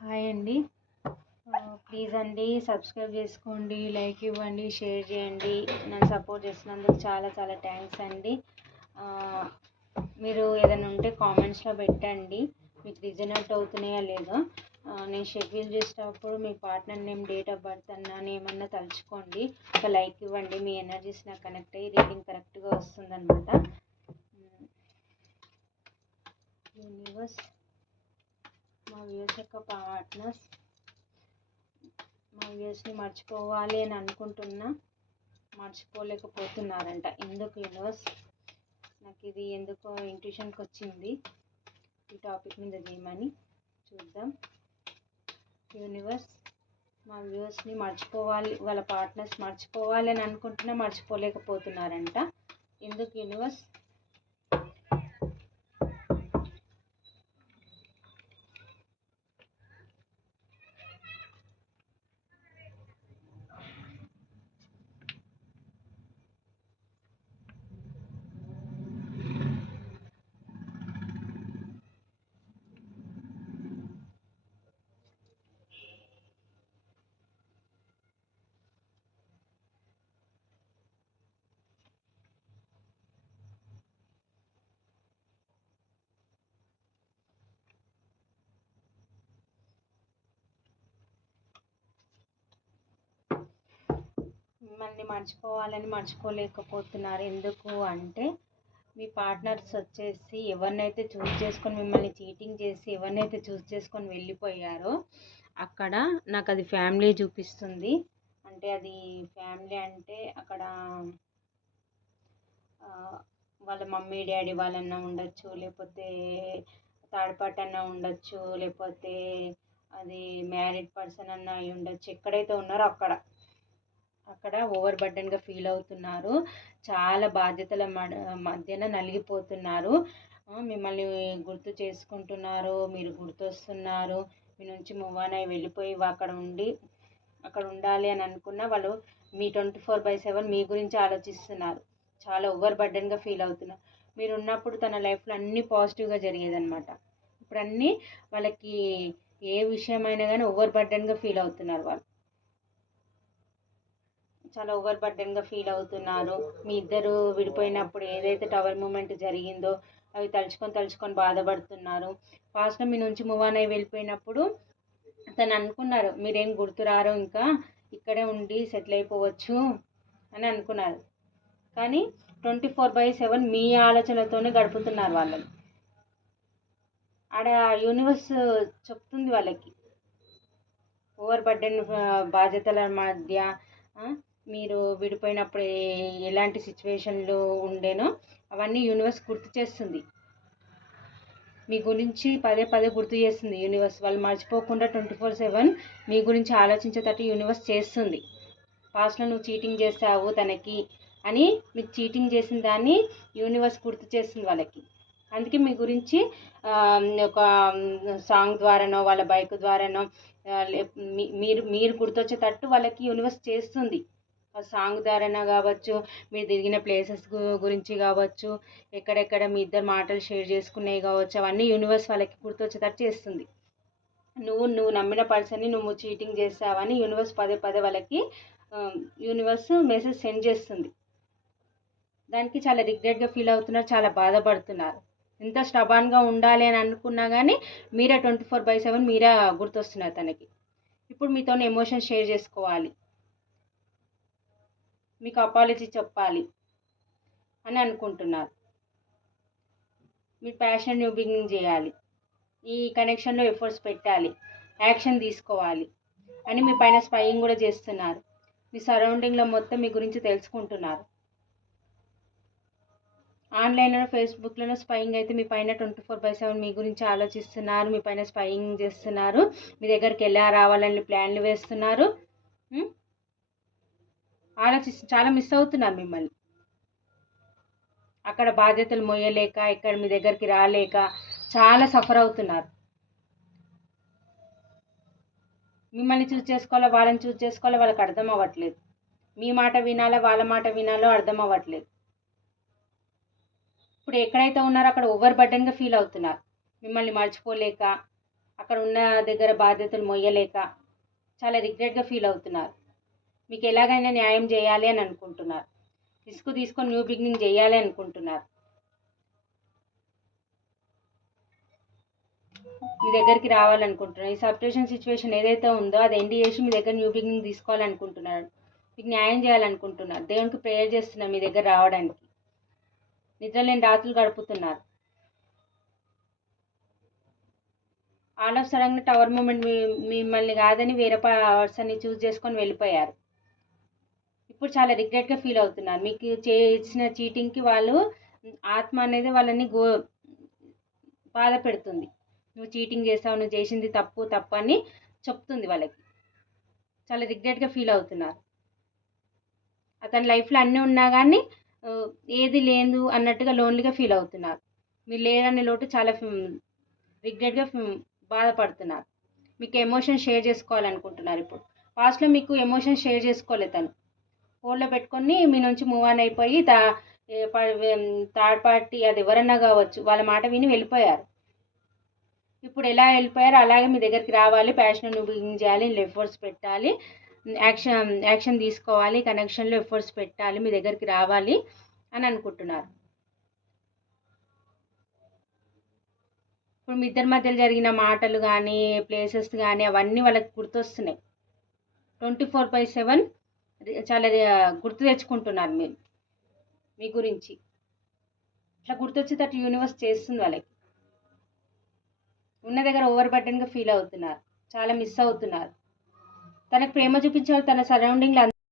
Hi అండి. Please అండి subscribe చేసుకోండి, లైక్ ఇవ్వండి, షేర్ చేయండి. నన్ను సపోర్ట్ చేసినందుకు చాలా చాలా థ్యాంక్స్ అండి. మీరు ఏదైనా ఉంటే కామెంట్స్లో పెట్టండి, మీకు రిజనెక్ట్ అవుతున్నాయా లేదో. నేను షెడ్యూల్ చేసేటప్పుడు మీ partner name, date of birth అన్నాను ఏమన్నా తలుచుకోండి. ఒక లైక్ ఇవ్వండి, మీ ఎనర్జీస్ నాకు కనెక్ట్ అయ్యి రీడింగ్ కరెక్ట్గా వస్తుందన్నమాట. యూనివర్స్, మా వ్యూస్ యొక్క పార్ట్నర్స్ మా వ్యూస్ని మర్చిపోవాలి అని అనుకుంటున్నా, మర్చిపోలేకపోతున్నారంట. ఎందుకు యూనివర్స్? నాకు ఇది ఎందుకో ఇంట్యూషన్కి వచ్చింది ఈ టాపిక్ మీద చేయమని. చూద్దాం. యూనివర్స్, మా వ్యూస్ని మర్చిపోవాలి, వాళ్ళ పార్ట్నర్స్ మర్చిపోవాలి అని అనుకుంటున్నా, మర్చిపోలేకపోతున్నారంట. ఎందుకు యూనివర్స్? మిమ్మల్ని మర్చిపోలేకపోతున్నారు. ఎందుకు అంటే, మీ పార్ట్నర్స్ వచ్చేసి ఎవరినైతే చూస్ చేసుకొని, మిమ్మల్ని చీటింగ్ చేసి ఎవరినైతే చూస్ చేసుకొని వెళ్ళిపోయారో అక్కడ నాకు అది ఫ్యామిలీ చూపిస్తుంది. అంటే అది ఫ్యామిలీ అంటే అక్కడ వాళ్ళ మమ్మీ డాడీ వాళ్ళన్నా ఉండొచ్చు, లేకపోతే థర్డ్ పార్టీ అన్నా ఉండొచ్చు, లేకపోతే అది మ్యారీడ్ పర్సన్ అన్నా అయి ఉండొచ్చు. ఎక్కడైతే ఉన్నారో అక్కడ ఓవర్ బర్డెన్గా ఫీల్ అవుతున్నారు. చాలా బాధ్యతల మధ్యన నలిగిపోతున్నారు. మిమ్మల్ని గుర్తు చేసుకుంటున్నారు, మీరు గుర్తొస్తున్నారు. మీ నుంచి మూవ్ ఆన్ అయి వెళ్ళిపోయి అక్కడ ఉండాలి అని అనుకున్న వాళ్ళు మీ 24/7 మీ గురించి ఆలోచిస్తున్నారు. చాలా ఓవర్ బర్డెన్గా ఫీల్ అవుతున్నారు. మీరు ఉన్నప్పుడు తన లైఫ్లో అన్నీ పాజిటివ్గా జరిగేదన్నమాట. ఇప్పుడు అన్నీ వాళ్ళకి ఏ విషయమైనా కానీ ఓవర్ బర్డెన్గా ఫీల్ అవుతున్నారు. వాళ్ళు చాలా ఓవర్ బర్డెన్గా ఫీల్ అవుతున్నారు. మీ ఇద్దరు విడిపోయినప్పుడు ఏదైతే టవర్ మూమెంట్ జరిగిందో అవి తలుచుకొని బాధపడుతున్నారు. పాస్ట్లో మీ నుంచి మూవ్ ఆన్ అయి వెళ్ళిపోయినప్పుడు తను అనుకున్నారు మీరేం గుర్తురారు, ఇంకా ఇక్కడే ఉండి సెటిల్ అయిపోవచ్చు అని అనుకున్నారు. కానీ 24/7 మీ ఆలోచనలతోనే గడుపుతున్నారు వాళ్ళని. ఆడ యూనివర్స్ చెప్తుంది వాళ్ళకి, ఓవర్ బర్డెన్ బాధ్యతల మధ్య మీరు విడిపోయినప్పుడు ఎలాంటి సిచ్యువేషన్లు ఉండేనో అవన్నీ యూనివర్స్ గుర్తు చేస్తుంది. మీ గురించి పదే పదే గుర్తు చేస్తుంది యూనివర్స్. వాళ్ళు మర్చిపోకుండా 24/7 మీ గురించి ఆలోచించేటట్టు యూనివర్స్ చేస్తుంది. పాస్ట్లో నువ్వు చీటింగ్ చేస్తావు తనకి అని, మీకు చీటింగ్ చేసిన దాన్ని యూనివర్స్ గుర్తు చేస్తుంది వాళ్ళకి. అందుకే మీ గురించి ఒక సాంగ్ ద్వారానో వాళ్ళ బైక్ ద్వారానో మీరు గుర్తొచ్చేటట్టు వాళ్ళకి యూనివర్స్ చేస్తుంది. సాంగ్ ద్వారానే కావచ్చు, మీరు తిరిగిన ప్లేసెస్ గురించి కావచ్చు, ఎక్కడెక్కడ మీ ఇద్దరు మాటలు షేర్ చేసుకునేవి కావచ్చు, అవన్నీ యూనివర్స్ వాళ్ళకి గుర్తొచ్చేటట్టు చేస్తుంది. నువ్వు నమ్మిన పర్సన్ని నువ్వు చీటింగ్ చేస్తావని యూనివర్స్ పదే పదే వాళ్ళకి యూనివర్స్ మెసేజ్ సెండ్ చేస్తుంది. దానికి చాలా రిగ్రెట్గా ఫీల్ అవుతున్నారు, చాలా బాధపడుతున్నారు. ఎంత స్టబాన్గా ఉండాలి అని అనుకున్నా కానీ మీరే 24/7 మీరే గుర్తొస్తున్నారు తనకి. ఇప్పుడు మీతో ఎమోషన్స్ షేర్ చేసుకోవాలి, మీకు అపాలజీ చెప్పాలి అని అనుకుంటున్నారు. మీ ప్యాషన్ న్యూ బిగినింగ్ చేయాలి, ఈ కనెక్షన్లో ఎఫర్ట్స్ పెట్టాలి, యాక్షన్ తీసుకోవాలి అని మీ పైన స్పైయింగ్ కూడా చేస్తున్నారు. మీ సరౌండింగ్లో మొత్తం మీ గురించి తెలుసుకుంటున్నారు. ఆన్లైన్లో ఫేస్బుక్లో స్పైయింగ్ అయితే మీ పైన 24/7 మీ గురించి ఆలోచిస్తున్నారు, మీ పైన స్పైయింగ్ చేస్తున్నారు, మీ దగ్గరికి ఎలా రావాలని ప్లాన్లు వేస్తున్నారు. చాలా మిస్ అవుతున్నారు మిమ్మల్ని. అక్కడ బాధ్యతలు మోయలేక, ఇక్కడ మీ దగ్గరికి రాలేక చాలా సఫర్ అవుతున్నారు. మిమ్మల్ని చూస్ చేసుకోవాలా, వాళ్ళని చూస్ చేసుకోవాలా వాళ్ళకి అర్థం అవ్వట్లేదు. మీ మాట వినాలా, వాళ్ళ మాట వినాలో అర్థం అవ్వట్లేదు. ఇప్పుడు ఎక్కడైతే ఉన్నారో అక్కడ ఓవర్ బర్డెన్గా ఫీల్ అవుతున్నారు. మిమ్మల్ని మర్చిపోలేక, అక్కడ ఉన్న దగ్గర బాధ్యతలు మొయ్యలేక చాలా రిగ్రెట్గా ఫీల్ అవుతున్నారు. మీకు ఎలాగైనా న్యాయం చేయాలి అని అనుకుంటున్నారు. రిస్క్ తీసుకొని న్యూ బిగినింగ్ చేయాలి అనుకుంటున్నారు. మీ దగ్గరికి రావాలనుకుంటున్నారు. ఈ సపరేషన్ సిచ్యువేషన్ ఏదైతే ఉందో అది ఎండ్ చేసి మీ దగ్గర న్యూ బిగినింగ్ తీసుకోవాలనుకుంటున్నారు. మీకు న్యాయం చేయాలనుకుంటున్నారు. దేవునికి ప్రేయర్ చేస్తున్నారు మీ దగ్గర రావడానికి. నిద్రలేని రాత్రులు గడుపుతున్నారు. ఆల్ ఆఫ్ సడన్గా టవర్ మూమెంట్ మిమ్మల్ని కాదని వేరే పర్సన్ని చూస్ చేసుకొని వెళ్ళిపోయారు. ఇప్పుడు చాలా రిగ్రెట్గా ఫీల్ అవుతున్నారు. మీకు చేసిన చీటింగ్కి వాళ్ళు ఆత్మ అనేది వాళ్ళని బాధ పెడుతుంది. నువ్వు చీటింగ్ చేసావు, నువ్వు చేసింది తప్పు తప్పు అని చెప్తుంది వాళ్ళకి. చాలా రిగ్రెట్గా ఫీల్ అవుతున్నారు. అతని లైఫ్లో అన్నీ ఉన్నా కానీ ఏది లేదు అన్నట్టుగా లోన్లీగా ఫీల్ అవుతున్నారు. మీరు లేరనే లోటు చాలా రిగ్రెట్గా బాధపడుతున్నారు. మీకు ఎమోషన్ షేర్ చేసుకోవాలనుకుంటున్నారు. ఇప్పుడు పాస్ట్లో మీకు ఎమోషన్ షేర్ చేసుకోలేదు. తను ఫోన్లో పెట్టుకొని మీ నుంచి మూవ్ ఆన్ అయిపోయి థర్డ్ పార్టీ అది ఎవరన్నా కావచ్చు వాళ్ళ మాట విని వెళ్ళిపోయారు. ఇప్పుడు ఎలా వెళ్ళిపోయారో అలాగే మీ దగ్గరికి రావాలి. ప్యాషన్ బిగిన్ చేయాలి, ఎఫర్ట్స్ పెట్టాలి, యాక్షన్ తీసుకోవాలి, కనెక్షన్లో ఎఫర్ట్స్ పెట్టాలి, మీ దగ్గరికి రావాలి అని అనుకుంటున్నారు. ఇప్పుడు మీ ఇద్దరి మధ్యలో జరిగిన మాటలు కానీ ప్లేసెస్ కానీ అవన్నీ వాళ్ళకి గుర్తొస్తున్నాయి. 24/7 చాలా గుర్తు తెచ్చుకుంటున్నారు మీరు మీ గురించి. ఇట్లా గుర్తొచ్చేటట్టు యూనివర్స్ చేస్తుంది వాళ్ళకి. ఉన్న దగ్గర ఓవర్ బర్డెన్గా ఫీల్ అవుతున్నారు. చాలా మిస్ అవుతున్నారు. తనకు ప్రేమ చూపించారు తన సరౌండింగ్లో